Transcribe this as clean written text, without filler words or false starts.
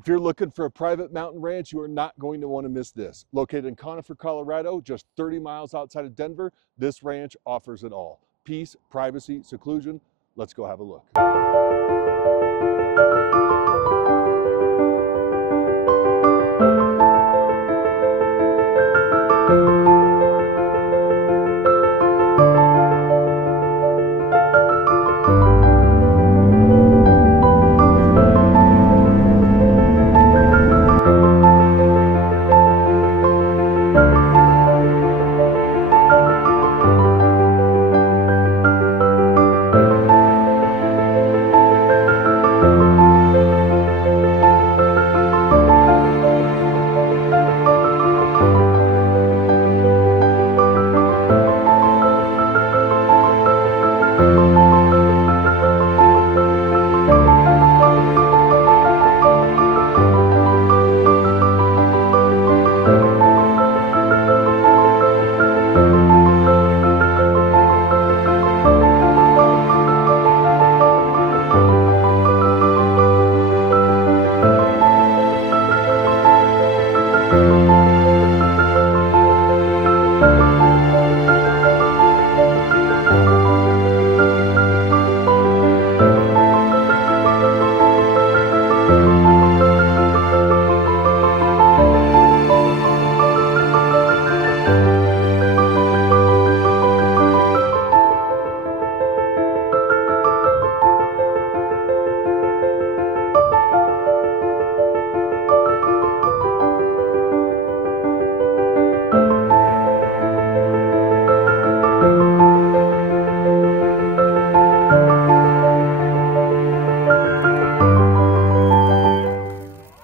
If you're looking for a private mountain ranch, you are not going to want to miss this. Located in Conifer, Colorado, just 30 miles outside of Denver, this ranch offers it all. Peace, privacy, seclusion. Let's go have a look.